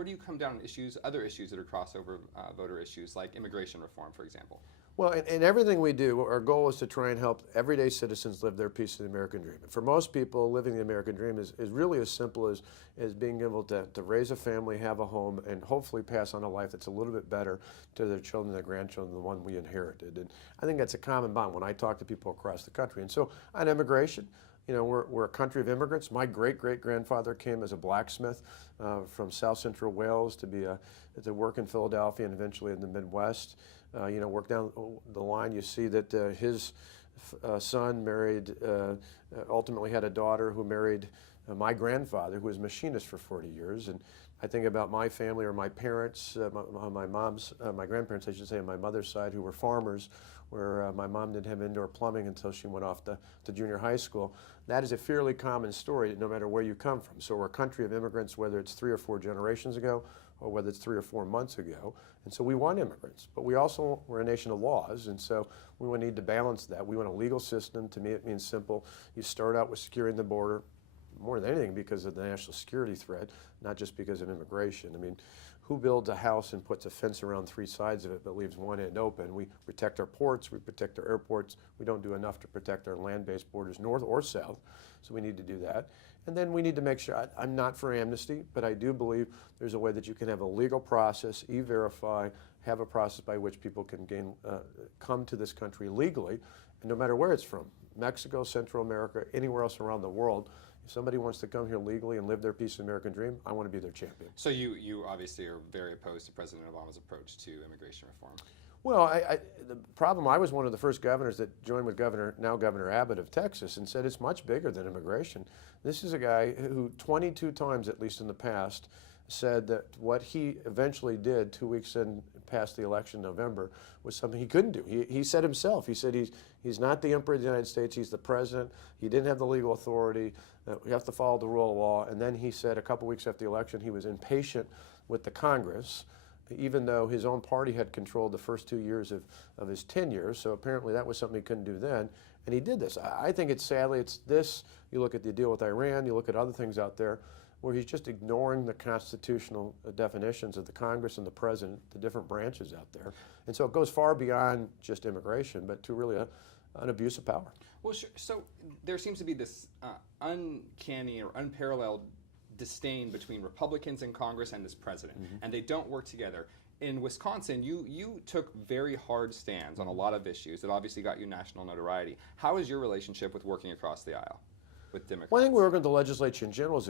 where do you come down on issues, other issues that are crossover voter issues, like immigration reform, for example? Well, in everything we do, our goal is to try and help everyday citizens live their piece of the American dream. And for most people, living the American dream is really as simple as being able to raise a family, have a home, and hopefully pass on a life that's a little bit better to their children, their grandchildren, the one we inherited. And I think that's a common bond when I talk to people across the country. And so on immigration, you know, we're a country of immigrants. My great-great-grandfather came as a blacksmith from South Central Wales to work in Philadelphia and eventually in the Midwest. You know, work down the line, you see that his son married, ultimately had a daughter who married my grandfather, who was a machinist for 40 years. And I think about my family, or my parents, my grandparents, I should say, on my mother's side, who were farmers, where my mom didn't have indoor plumbing until she went off to junior high school. That is a fairly common story, no matter where you come from. So we're a country of immigrants, whether it's 3 or 4 generations ago, or whether it's 3 or 4 months ago. And so we want immigrants, but we're a nation of laws, and so we will need to balance that. We want a legal system. To me, it means simple. You start out with securing the border, more than anything because of the national security threat, not just because of immigration. I mean, who builds a house and puts a fence around 3 sides of it but leaves one end open? We protect our ports, we protect our airports. We don't do enough to protect our land-based borders, north or south, so we need to do that. And then we need to make sure, I'm not for amnesty, but I do believe there's a way that you can have a legal process, e-verify, have a process by which people can come to this country legally, and no matter where it's from, Mexico, Central America, anywhere else around the world. If somebody wants to come here legally and live their piece of the American dream, I want to be their champion. So you obviously are very opposed to President Obama's approach to immigration reform. Well, the problem, I was one of the first governors that joined with now Governor Abbott of Texas, and said it's much bigger than immigration. This is a guy who 22 times, at least in the past, said that what he eventually did 2 weeks in past the election in November was something he couldn't do. He said himself, he said he's not the Emperor of the United States, he's the President, he didn't have the legal authority, we have to follow the rule of law. And then he said a couple weeks after the election he was impatient with the Congress, even though his own party had controlled the first 2 years of his tenure. So apparently that was something he couldn't do then, and he did this. I think sadly it's this, you look at the deal with Iran, you look at other things out there, where he's just ignoring the constitutional definitions of the Congress and the President, the different branches out there. And so it goes far beyond just immigration, but to really an abuse of power. Well, sure. So there seems to be this uncanny or unparalleled disdain between Republicans in Congress and this president, and they don't work together. In Wisconsin, you took very hard stands on a lot of issues that obviously got you national notoriety. How is your relationship with working across the aisle with Democrats? Well, I think working with the legislature in general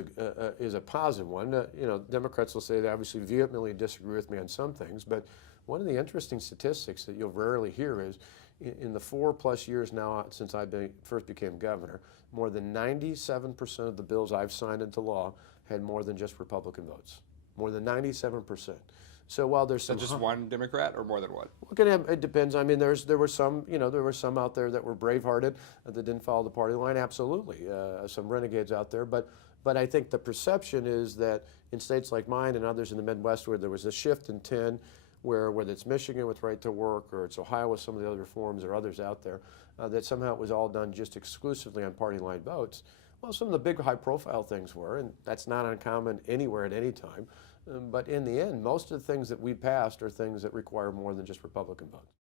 is a positive one. You know, Democrats will say they obviously vehemently disagree with me on some things, but one of the interesting statistics that you'll rarely hear is in the 4+ years now since I first became governor, more than 97% of the bills I've signed into law had more than just Republican votes. More than 97%. So while there's some just one Democrat or more than one? It depends. I mean, there were some, there were some out there that were brave-hearted that didn't follow the party line. Absolutely, some renegades out there. But I think the perception is that in states like mine and others in the Midwest, where there was a shift in 10, whether it's Michigan with right to work, or it's Ohio with some of the other reforms, or others out there, that somehow it was all done just exclusively on party line votes. Well, some of the big high-profile things were, and that's not uncommon anywhere at any time. But in the end, most of the things that we passed are things that require more than just Republican votes.